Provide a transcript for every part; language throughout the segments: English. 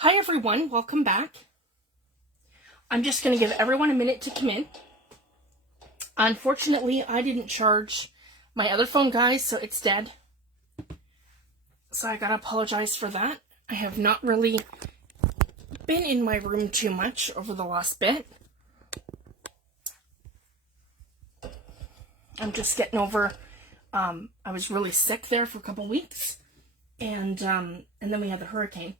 Hi everyone, welcome back. I'm just going to give everyone a minute to come in. Unfortunately, I didn't charge my other phone, guys, so it's dead. So I gotta apologize for that. I have not really been in my room too much over the last bit. I'm just getting over, I was really sick there for a couple weeks, and then we had the hurricane.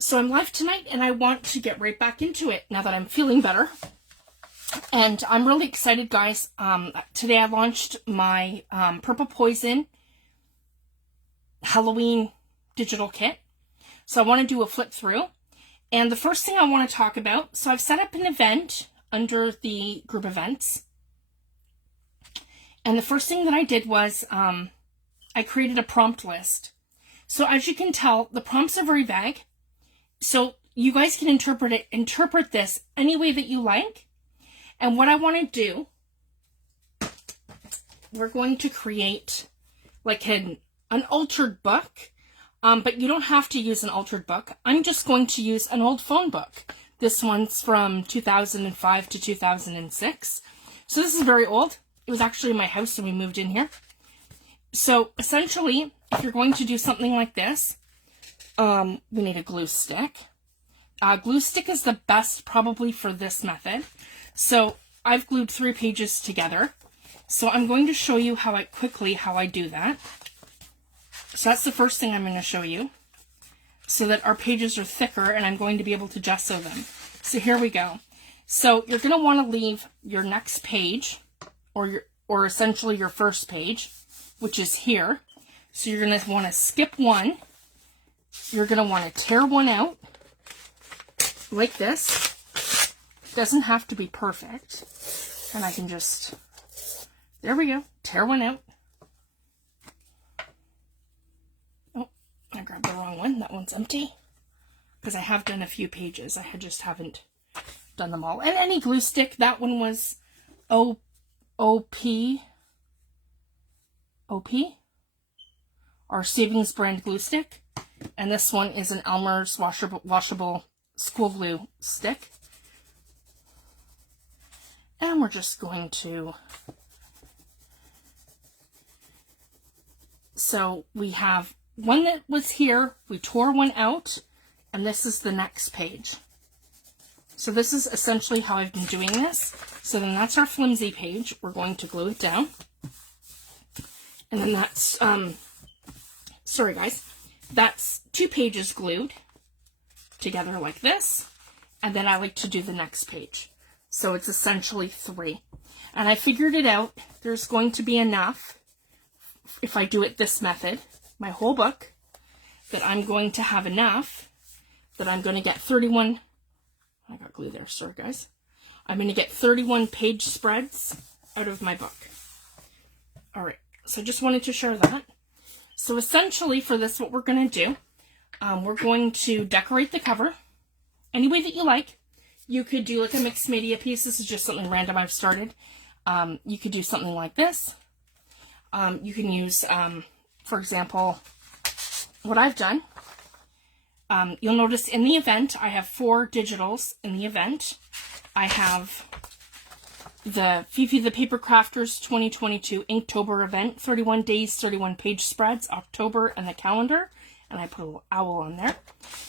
So I'm live tonight, and I want to get right back into it now that I'm feeling better. And I'm really excited, guys. Today I launched my Purple Poison Halloween digital kit. So I want to do a flip through. And the first thing I want to talk about, so I've set up an event under the group events. And the first thing that I did was I created a prompt list. So as you can tell, the prompts are very vague. So you guys can interpret this any way that you like. And what I want to do, we're going to create like an altered book, but you don't have to use an altered book. I'm just going to use an old phone book. This one's from 2005 to 2006. So this is very old. It was actually in my house when we moved in here. So essentially, if you're going to do something like this, we need a glue stick. Glue stick is the best probably for this method. So I've glued 3 pages together. So I'm going to show you how I do that. So that's the first thing I'm going to show you, so that our pages are thicker and I'm going to be able to gesso them. So here we go. So you're going to want to leave your next page, or essentially your first page, which is here. So you're going to want to skip one. You're going to want to tear one out like this. Doesn't have to be perfect. And I can just, there we go, tear one out. Oh, I grabbed the wrong one. That one's empty. Because I have done a few pages. I just haven't done them all. And any glue stick, that one was OP, our Savings brand glue stick. And this one is an Elmer's washable school glue stick. And we're just going to, so we have one that was here, we tore one out, and this is the next page. So this is essentially how I've been doing this. So then that's our flimsy page. We're going to glue it down. And then that's, sorry guys, that's 2 pages glued together like this. And then I like to do the next page. So it's essentially 3. And I figured it out. There's going to be enough, if I do it this method, my whole book, that I'm going to have enough that I'm going to get 31, I got glue there, sorry guys. I'm going to get 31 page spreads out of my book. Alright, so I just wanted to share that. So essentially for this, what we're going to do, we're going to decorate the cover any way that you like. You could do like a mixed media piece. This is just something random I've started. You could do something like this. You can use, for example, what I've done. You'll notice in the event, I have 4 digitals in the event. I have the Fifi the Papercrafters 2022 Inktober event, 31 days, 31 page spreads, October, and the calendar. And I put a little owl on there.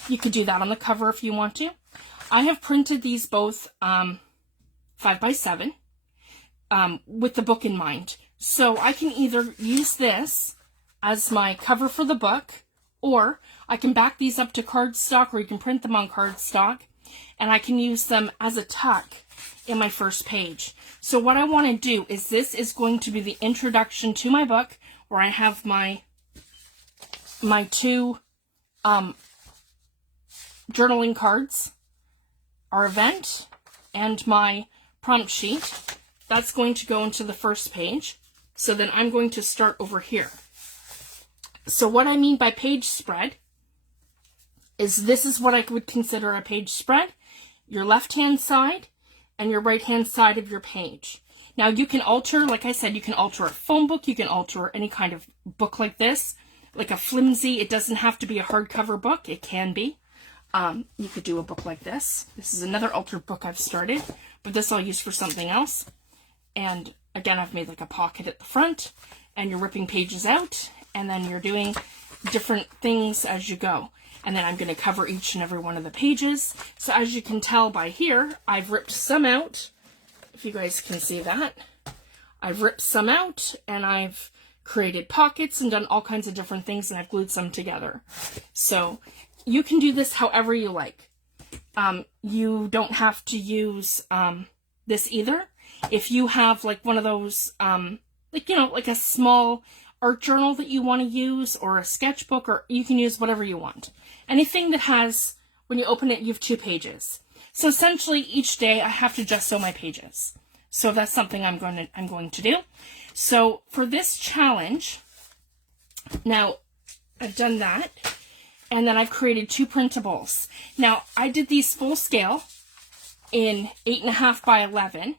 You could do that on the cover if you want to. I have printed these both 5x7 with the book in mind. So I can either use this as my cover for the book, or I can back these up to cardstock, or you can print them on cardstock, and I can use them as a tuck in my first page. So what I want to do is, this is going to be the introduction to my book, where I have my 2 journaling cards, our event, and my prompt sheet. That's going to go into the first page. So then I'm going to start over here. So what I mean by page spread is, this is what I would consider a page spread. Your left-hand side and your right-hand side of your page. Now you can alter, like I said, you can alter a phone book, you can alter any kind of book like this. like a flimsy, it doesn't have to be a hardcover book. It can be. You could do a book like this. This is another altered book I've started, but this I'll use for something else. And again, I've made like a pocket at the front, and you're ripping pages out, and then you're doing different things as you go. And then I'm going to cover each and every one of the pages. So as you can tell by here, I've ripped some out. If you guys can see that. I've ripped some out, and I've created pockets and done all kinds of different things, and I've glued some together. So you can do this however you like. You don't have to use this either. If you have like one of those, like, you know, like a small art journal that you want to use, or a sketchbook, or you can use whatever you want. Anything that has, when you open it, you have 2 pages. So essentially each day I have to just sew my pages. So that's something I'm going to do. So for this challenge, now I've done that, and then I've created 2 printables. Now I did these full scale in 8.5 by 11,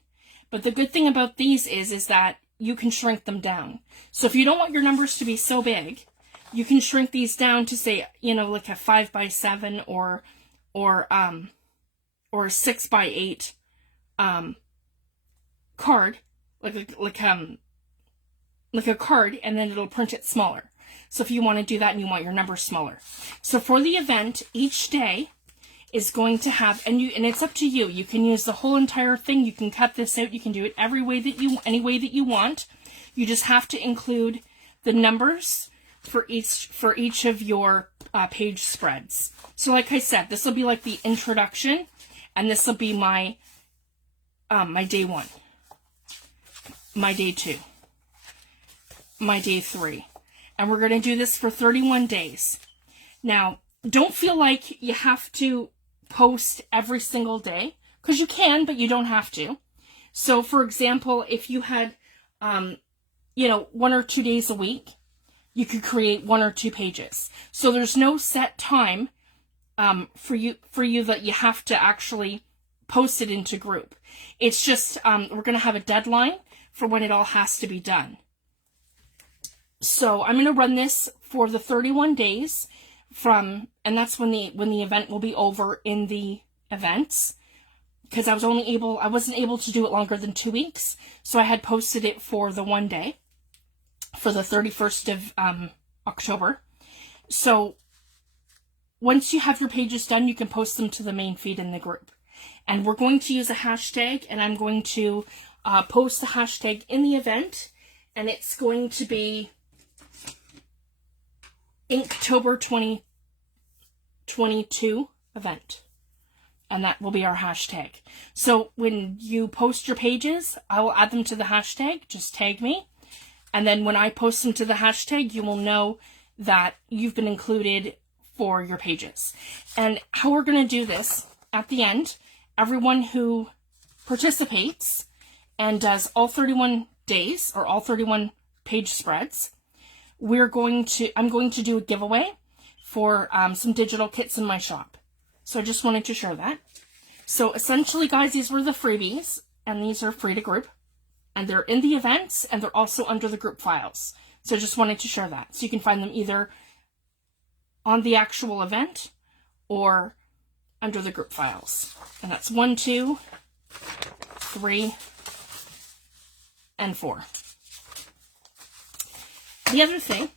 but the good thing about these is that you can shrink them down. So if you don't want your numbers to be so big, you can shrink these down to, say, you know, like a 5 by 7 or a 6 by 8 card, like a card, and then it'll print it smaller. So if you want to do that and you want your numbers smaller. So for the event, each day is going to have, and it's up to you. You can use the whole entire thing. You can cut this out. You can do it any way that you want. You just have to include the numbers for each of your page spreads. So like I said, this will be like the introduction, and this will be my my day 1, my day 2, my day 3. And we're going to do this for 31 days. Now, don't feel like you have to post every single day, because you can, but you don't have to. So for example, if you had, you know, 1 or 2 days a week, you could create 1 or 2 pages. So there's no set time for you that you have to actually post it into group. It's just, we're going to have a deadline for when it all has to be done. So I'm going to run this for the 31 days and that's when the event will be over in the events, because I wasn't able to do it longer than 2 weeks. So I had posted it for the 1 day, for the 31st of October. So once you have your pages done, you can post them to the main feed in the group. And we're going to use a hashtag, and I'm going to post the hashtag in the event, and it's going to be Inktober 2022 event. And that will be our hashtag. So when you post your pages, I will add them to the hashtag. Just tag me. And then when I post them to the hashtag, you will know that you've been included for your pages. And how we're going to do this, at the end, everyone who participates and does all 31 days, or all 31 page spreads, I'm going to do a giveaway for some digital kits in my shop. So I just wanted to share that. So essentially, guys, these were the freebies, and these are free to group, and they're in the events, and they're also under the group files. So I just wanted to share that. So you can find them either on the actual event or under the group files. And that's 1, 2, 3, and 4. The other thing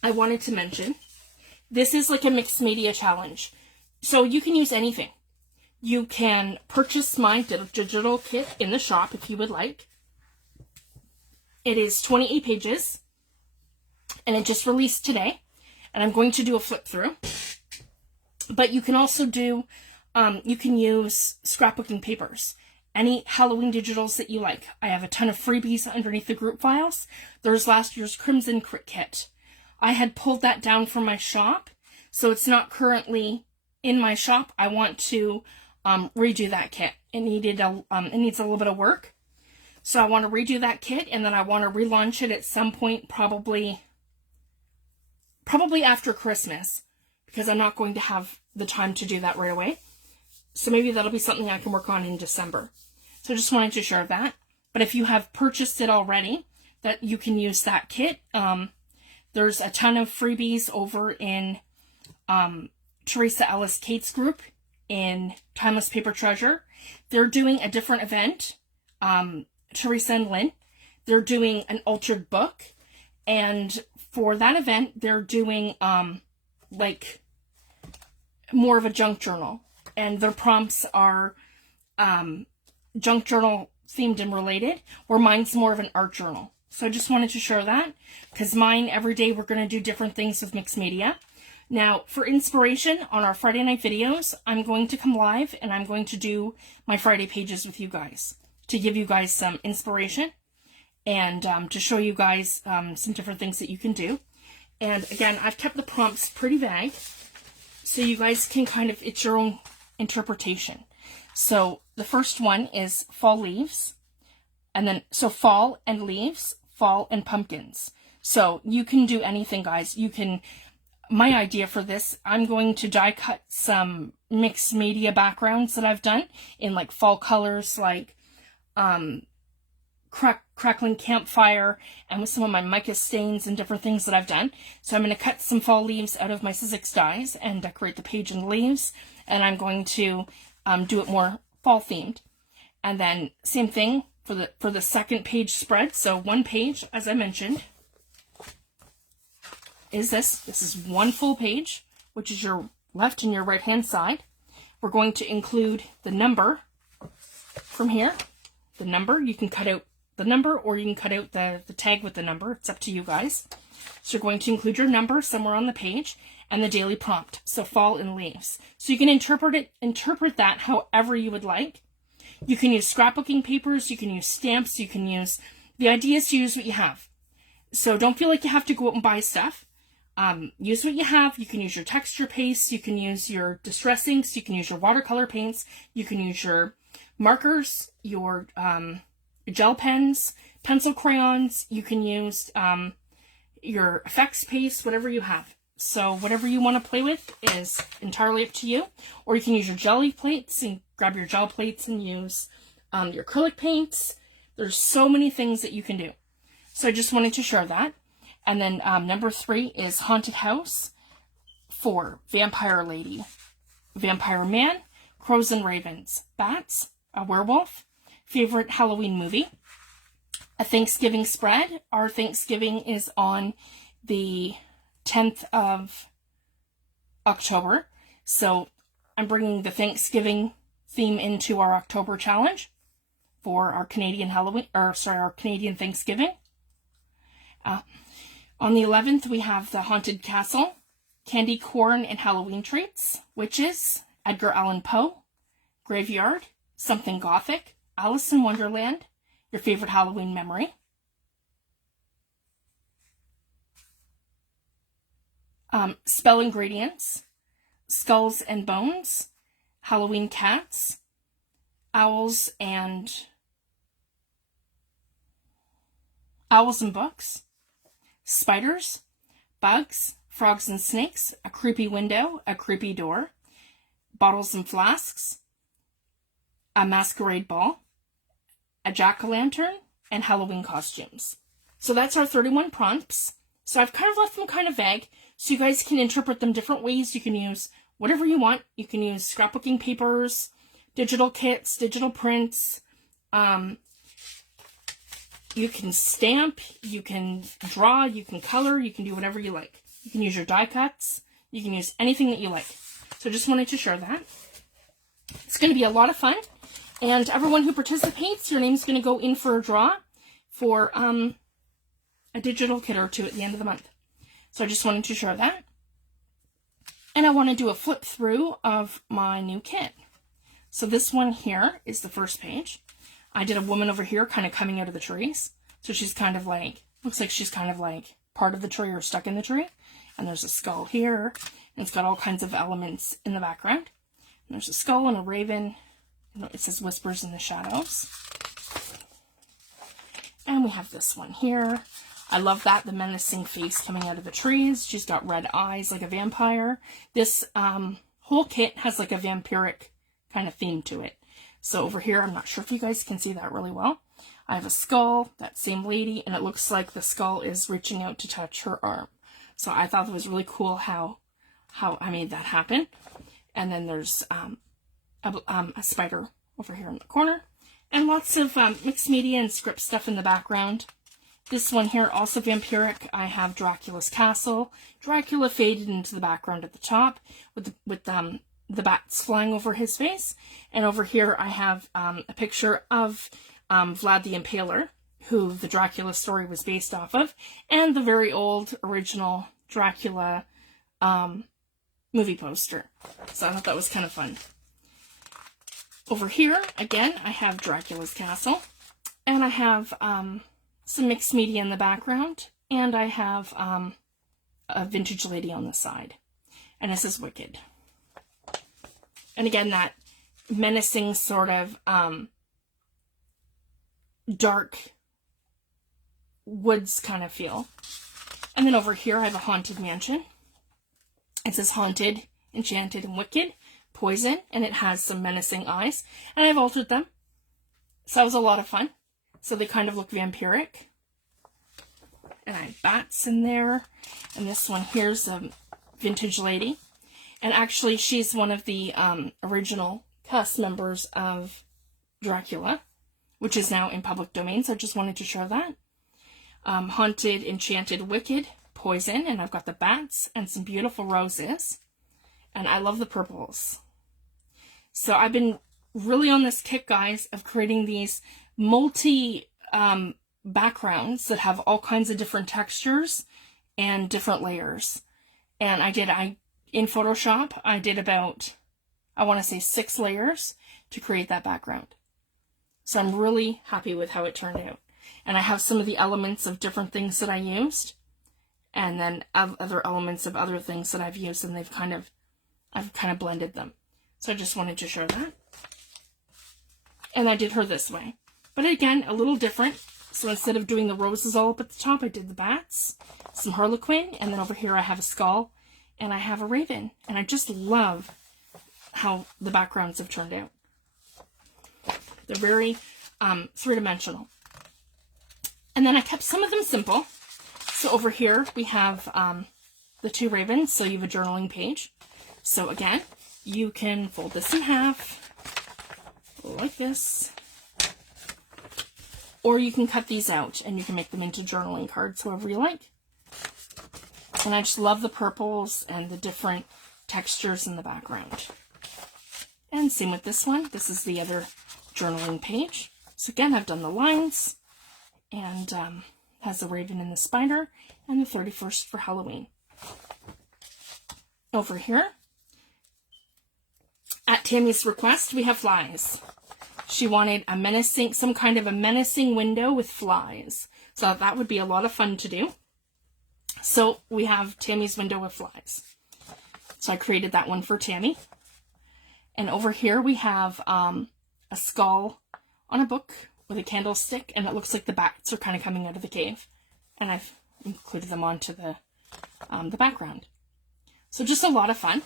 I wanted to mention, this is like a mixed media challenge. So you can use anything. You can purchase my digital kit in the shop if you would like. It is 28 pages, and it just released today, and I'm going to do a flip through. But you can also do, you can use scrapbooking papers, any Halloween digitals that you like. I have a ton of freebies underneath the group files. There's last year's Crimson Crit Kit. I had pulled that down from my shop, so it's not currently in my shop. I want to redo that kit. It needs a little bit of work. So I want to redo that kit, and then I want to relaunch it at some point, probably after Christmas, because I'm not going to have the time to do that right away. So maybe that'll be something I can work on in December. So I just wanted to share that. But if you have purchased it already, that you can use that kit. There's a ton of freebies over in Teresa Ellis Kate's group in Timeless Paper Treasure. They're doing a different event. Teresa and Lynn, they're doing an altered book, and for that event they're doing like more of a junk journal, and their prompts are junk journal themed and related, where mine's more of an art journal. So I just wanted to share that, because mine, every day we're going to do different things with mixed media. Now, for inspiration on our Friday night videos, I'm going to come live and I'm going to do my Friday pages with you guys to give you guys some inspiration and to show you guys some different things that you can do. And again, I've kept the prompts pretty vague, so you guys can kind of, it's your own interpretation. So the first one is fall leaves, and then, so fall and leaves, fall and pumpkins. So you can do anything, guys. You can, my idea for this, I'm going to die cut some mixed media backgrounds that I've done in like fall colors, like crackling campfire, and with some of my mica stains and different things that I've done. So I'm going to cut some fall leaves out of my Sizzix dies and decorate the page in leaves, and I'm going to do it more fall themed. And then same thing for the second page spread. So one page, as I mentioned, is this. This is one full page, which is your left and your right hand side. We're going to include the number from here. The number, you can cut out the number, or you can cut out the tag with the number. It's up to you guys. So you're going to include your number somewhere on the page, and the daily prompt. So fall and leaves. So you can interpret that however you would like. You can use scrapbooking papers, you can use stamps, you can use, the idea is to use what you have. So don't feel like you have to go out and buy stuff. Use what you have. You can use your texture pastes, you can use your distress inks, you can use your watercolor paints, you can use your markers, your gel pens, pencil crayons, you can use your effects paste, whatever you have. So whatever you want to play with is entirely up to you. Or you can use your jelly plates and grab your gel plates and use your acrylic paints. There's so many things that you can do. So I just wanted to share that. And then number 3 is Haunted House, 4, Vampire Lady, Vampire Man, Crows and Ravens, Bats, a Werewolf, Favorite Halloween Movie, a Thanksgiving Spread. Our Thanksgiving is on the 10th of October. So I'm bringing the Thanksgiving theme into our October challenge for our Canadian Halloween, or sorry, our Canadian Thanksgiving. On the 11th, we have the Haunted Castle, Candy Corn and Halloween Treats, Witches, Edgar Allan Poe, Graveyard, Something Gothic, Alice in Wonderland, Your Favorite Halloween Memory. Spell Ingredients, Skulls and Bones, Halloween Cats, Owls and Books, Spiders, Bugs, Frogs and Snakes, A Creepy Window, A Creepy Door, Bottles and Flasks, A Masquerade Ball, A Jack-o'-lantern, and Halloween Costumes. So that's our 31 prompts. So I've kind of left them kind of vague, so you guys can interpret them different ways. You can use whatever you want. You can use scrapbooking papers, digital kits, digital prints. You can stamp, you can draw, you can color, you can do whatever you like. You can use your die cuts. You can use anything that you like. So just wanted to share that. It's going to be a lot of fun. And everyone who participates, your name's going to go in for a draw for a digital kit or 2 at the end of the month. So I just wanted to share that. And I want to do a flip through of my new kit. So this one here is the first page. I did a woman over here kind of coming out of the trees. So she's kind of like, looks like she's kind of like part of the tree or stuck in the tree. And there's a skull here. And it's got all kinds of elements in the background. And there's a skull and a raven. It says Whispers in the Shadows. And we have this one here. I love that, the menacing face coming out of the trees. She's got red eyes like a vampire. This whole kit has like a vampiric kind of theme to it. So over here, I'm not sure if you guys can see that really well. I have a skull, that same lady, and it looks like the skull is reaching out to touch her arm. So I thought it was really cool how I made that happen. And then there's a spider over here in the corner, and lots of mixed media and script stuff in the background. This one here, also vampiric. I have Dracula's castle. Dracula faded into the background at the top with the bats flying over his face. And over here I have a picture of Vlad the Impaler, who the Dracula story was based off of, and the very old original Dracula movie poster. So I thought that was kind of fun. Over here, again, I have Dracula's castle, and I have some mixed media in the background, and I have a vintage lady on the side. And this is Wicked. And again, that menacing sort of dark woods kind of feel. And then over here I have a haunted mansion. It says Haunted, Enchanted, and Wicked, Poison, and it has some menacing eyes. And I've altered them. So that was a lot of fun. So they kind of look vampiric. And I have bats in there. And this one here's a vintage lady. And actually she's one of the original cast members of Dracula, which is now in public domain. So I just wanted to show that. Haunted, Enchanted, Wicked, Poison, and I've got the bats and some beautiful roses, and I love the purples. So I've been really on this kick, guys, of creating these multi backgrounds that have all kinds of different textures and different layers. And in Photoshop I did about, I want to say 6 layers to create that background. So I'm really happy with how it turned out. And I have some of the elements of different things that I used, and then other elements of other things that I've used, and I've kind of blended them. So I just wanted to show that. And I did her this way. But again, a little different. So instead of doing the roses all up at the top, I did the bats, some harlequin, and then over here I have a skull, and I have a raven. And I just love how the backgrounds have turned out. They're very three-dimensional. And then I kept some of them simple. So over here we have the 2 ravens, so you have a journaling page. So again, you can fold this in half, like this. Or you can cut these out and you can make them into journaling cards, however you like. And I just love the purples and the different textures in the background. And same with this one. This is the other journaling page. So again, I've done the lines, and has the raven and the spider, and the 31st for Halloween. Over here, at Tammy's request, we have flies. She wanted a menacing, some kind of a menacing window with flies. So that would be a lot of fun to do. So we have Tammy's window with flies. So I created that one for Tammy. And over here we have a skull on a book with a candlestick, and it looks like the bats are kind of coming out of the cave. And I've included them onto the background. So just a lot of fun.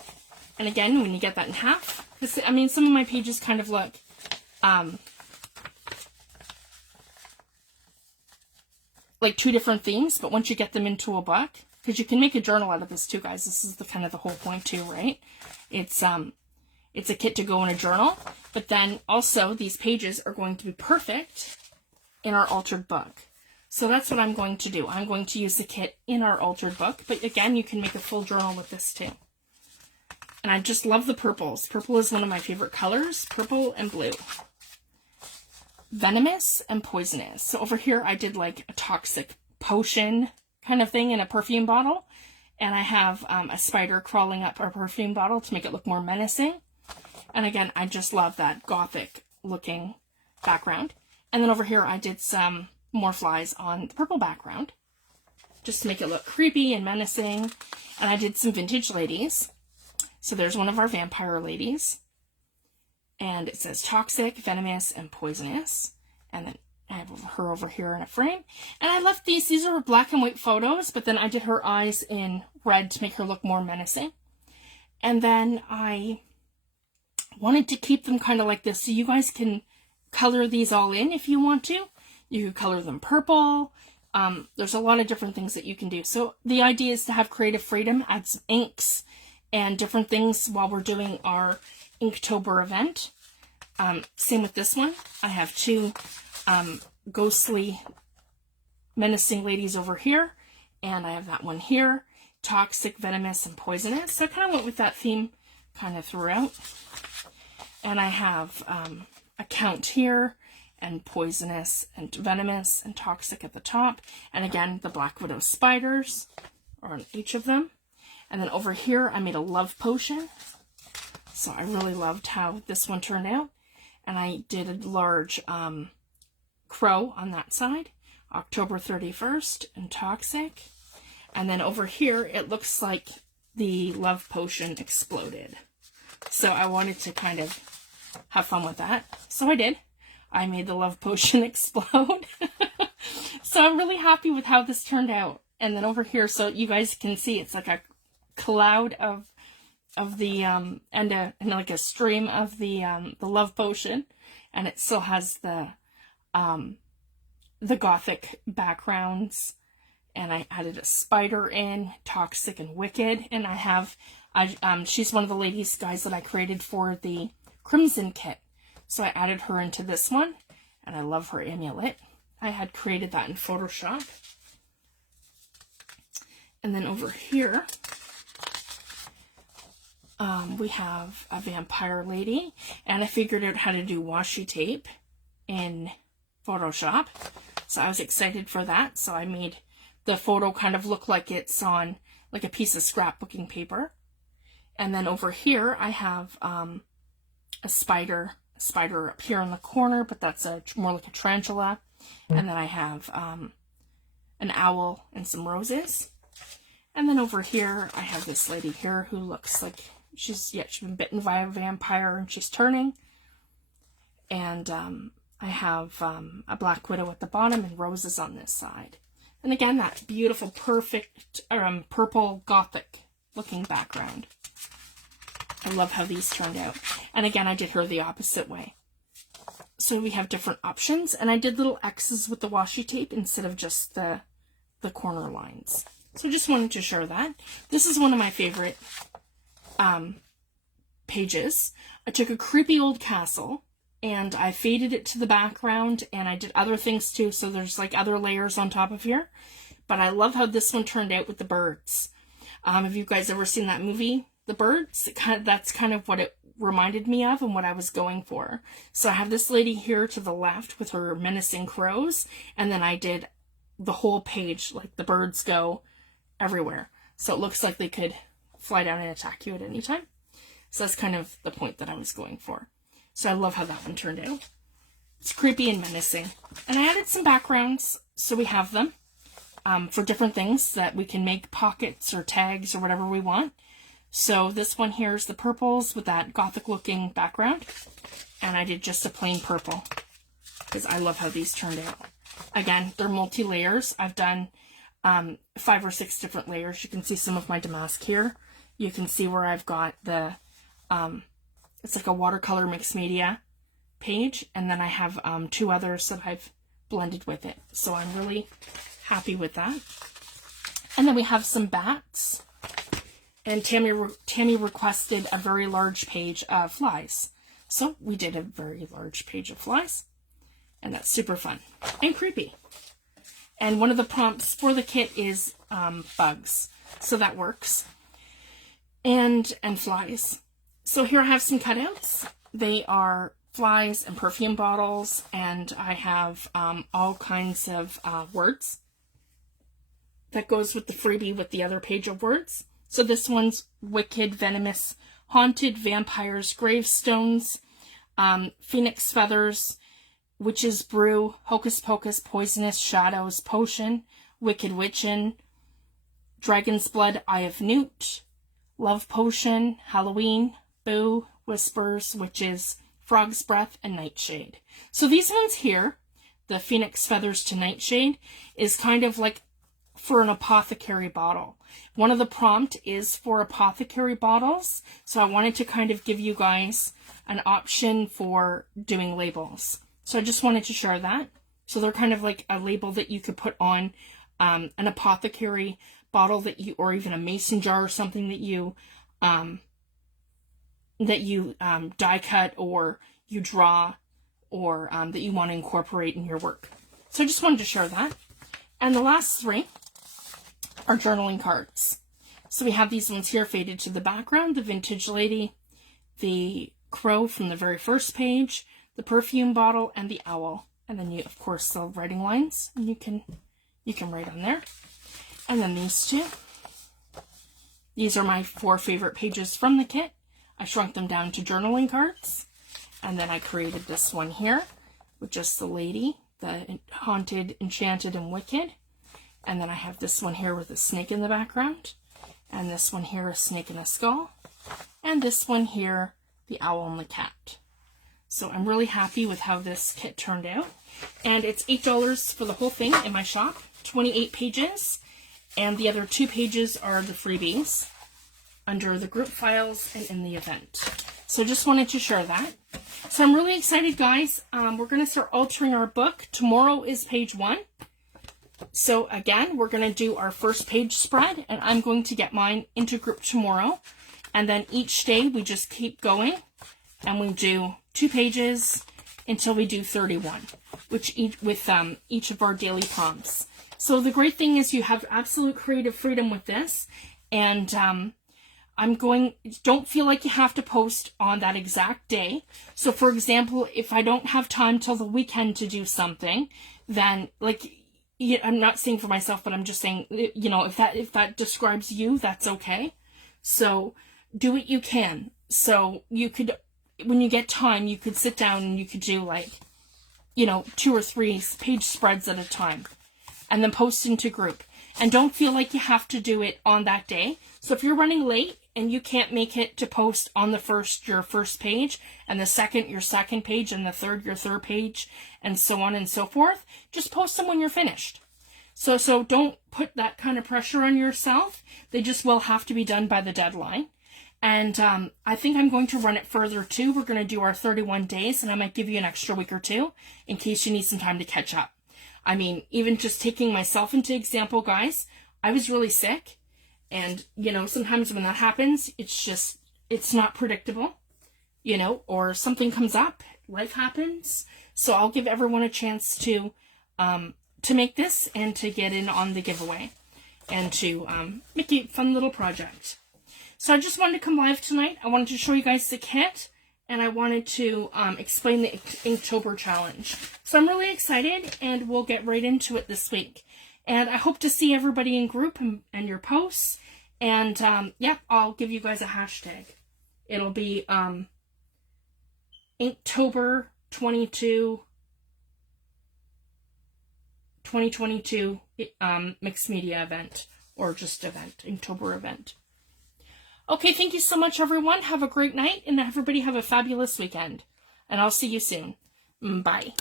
And again, when you get that in half, because I mean, some of my pages kind of look like 2 different themes, but once you get them into a book, because you can make a journal out of this too, guys. This is the kind of the whole point too, right? It's a kit to go in a journal, but then also these pages are going to be perfect in our altered book. So that's what I'm going to do. I'm going to use the kit in our altered book, but again, you can make a full journal with this too. And I just love the purples. Purple is one of my favorite colors, purple and blue. Venomous and poisonous. So over here, I did like a toxic potion kind of thing in a perfume bottle. And I have a spider crawling up our perfume bottle to make it look more menacing. And again, I just love that gothic looking background. And then over here, I did some more flies on the purple background, just to make it look creepy and menacing. And I did some vintage ladies. So there's one of our vampire ladies. And it says toxic, venomous, and poisonous. And then I have her over here in a frame. And I left these are black and white photos, but then I did her eyes in red to make her look more menacing. And then I wanted to keep them kind of like this, so you guys can color these all in if you want to. You could color them purple, There's a lot of different things that you can do. So the idea is to have creative freedom, add some inks and different things while we're doing our Inktober event. Same with this one. I have two ghostly menacing ladies over here, and I have that one here, toxic, venomous, and poisonous. So I kind of went with that theme kind of throughout. And I have a count here, and poisonous, and venomous, and toxic at the top. And again, the Black Widow spiders are on each of them. And then over here, I made a love potion. So I really loved how this one turned out. And I did a large crow on that side, October 31st, and toxic. And then over here, it looks like the love potion exploded. So I wanted to kind of have fun with that. So I did. I made the love potion explode. So I'm really happy with how this turned out. And then over here, so you guys can see, it's like a cloud of the and like a stream of the love potion, and it still has the gothic backgrounds. And I added a spider in, toxic and wicked, and she's one of the ladies, guys, that I created for the Crimson kit. So I added her into this one, and I love her amulet. I had created that in Photoshop. And then over here, we have a vampire lady, and I figured out how to do washi tape in Photoshop. So I was excited for that. So I made the photo kind of look like it's on like a piece of scrapbooking paper. And then over here, I have a spider up here in the corner, but that's more like a tarantula. And then I have an owl and some roses. And then over here, I have this lady here who looks like she's been bitten by a vampire and she's turning. And I have a Black Widow at the bottom and roses on this side. And again, that beautiful, perfect purple gothic looking background. I love how these turned out. And again, I did her the opposite way. So we have different options, and I did little X's with the washi tape instead of just the corner lines. So just wanted to share that. This is one of my favorite pages. I took a creepy old castle and I faded it to the background, and I did other things too, so there's like other layers on top of here. But I love how this one turned out with the birds. Have you guys ever seen that movie, The Birds? That's kind of what it reminded me of and what I was going for. So I have this lady here to the left with her menacing crows, and then I did the whole page, like the birds go everywhere. So it looks like they could fly down and attack you at any time. So that's kind of the point that I was going for. So I love how that one turned out. It's creepy and menacing. And I added some backgrounds, so we have them for different things that we can make pockets or tags or whatever we want. So this one here is the purples with that gothic looking background. And I did just a plain purple because I love how these turned out. Again, they're multi-layers. I've done 5 or 6 different layers. You can see some of my damask here. You can see where I've got the, it's like a watercolor mixed media page. And then I have 2 others that I've blended with it. So I'm really happy with that. And then we have some bats. And Tammy requested a very large page of flies. So we did a very large page of flies. And that's super fun and creepy. And one of the prompts for the kit is bugs. So that works. And flies. So here I have some cutouts. They are flies and perfume bottles. And I have all kinds of words. That goes with the freebie with the other page of words. So this one's wicked, venomous, haunted, vampires, gravestones, phoenix feathers, witch's brew, hocus pocus, poisonous, shadows, potion, wicked witchin', dragon's blood, eye of newt, love potion, Halloween, boo, whispers, witches, frog's breath, and nightshade. So these ones here, the phoenix feathers to nightshade, is kind of like for an apothecary bottle. One of the prompt is for apothecary bottles, so I wanted to kind of give you guys an option for doing labels. So I just wanted to share that. So they're kind of like a label that you could put on an apothecary bottle that you, or even a mason jar or something that you die cut or you draw, or that you want to incorporate in your work. So I just wanted to share that. And the last three are journaling cards. So we have these ones here faded to the background, the vintage lady, the crow from the very first page, the perfume bottle, and the owl. And then you, of course, the writing lines, and you can write on there. And then these two. These are my 4 favorite pages from the kit. I shrunk them down to journaling cards. And then I created this one here with just the lady, the haunted, enchanted, and wicked. And then I have this one here with a snake in the background. And this one here, a snake and a skull. And this one here, the owl and the cat. So I'm really happy with how this kit turned out. And it's $8 for the whole thing in my shop. 28 pages. And the other 2 pages are the freebies under the group files and in the event. So just wanted to share that. So I'm really excited, guys. We're going to start altering our book. Tomorrow is page 1. So again, we're going to do our first page spread, and I'm going to get mine into group tomorrow. And then each day we just keep going, and we do 2 pages until we do 31, which with each of our daily prompts. So the great thing is you have absolute creative freedom with this, and don't feel like you have to post on that exact day. So for example, if I don't have time till the weekend to do something, then I'm not saying for myself, but I'm just saying, if that describes you, that's okay. So do what you can. So you could, when you get time, you could sit down and you could do 2 or 3 page spreads at a time, and then post into group. And don't feel like you have to do it on that day. So if you're running late and you can't make it to post on the first, your first page, and the second, your second page, and the third, your third page, and so on and so forth, just post them when you're finished. So don't put that kind of pressure on yourself. They just will have to be done by the deadline. And I think I'm going to run it further too. We're going to do our 31 days, and I might give you an extra week or 2 in case you need some time to catch up. I mean, even just taking myself into example, guys, I was really sick. And, sometimes when that happens, it's not predictable, or something comes up, life happens. So I'll give everyone a chance to make this and to get in on the giveaway and to make a fun little project. So I just wanted to come live tonight. I wanted to show you guys the kit, and I wanted to explain the Inktober challenge. So I'm really excited, and we'll get right into it this week. And I hope to see everybody in group and your posts. And I'll give you guys a hashtag. It'll be Inktober 2022 mixed media event, or just event, Inktober event. Okay, thank you so much, everyone. Have a great night, and everybody have a fabulous weekend. And I'll see you soon. Bye.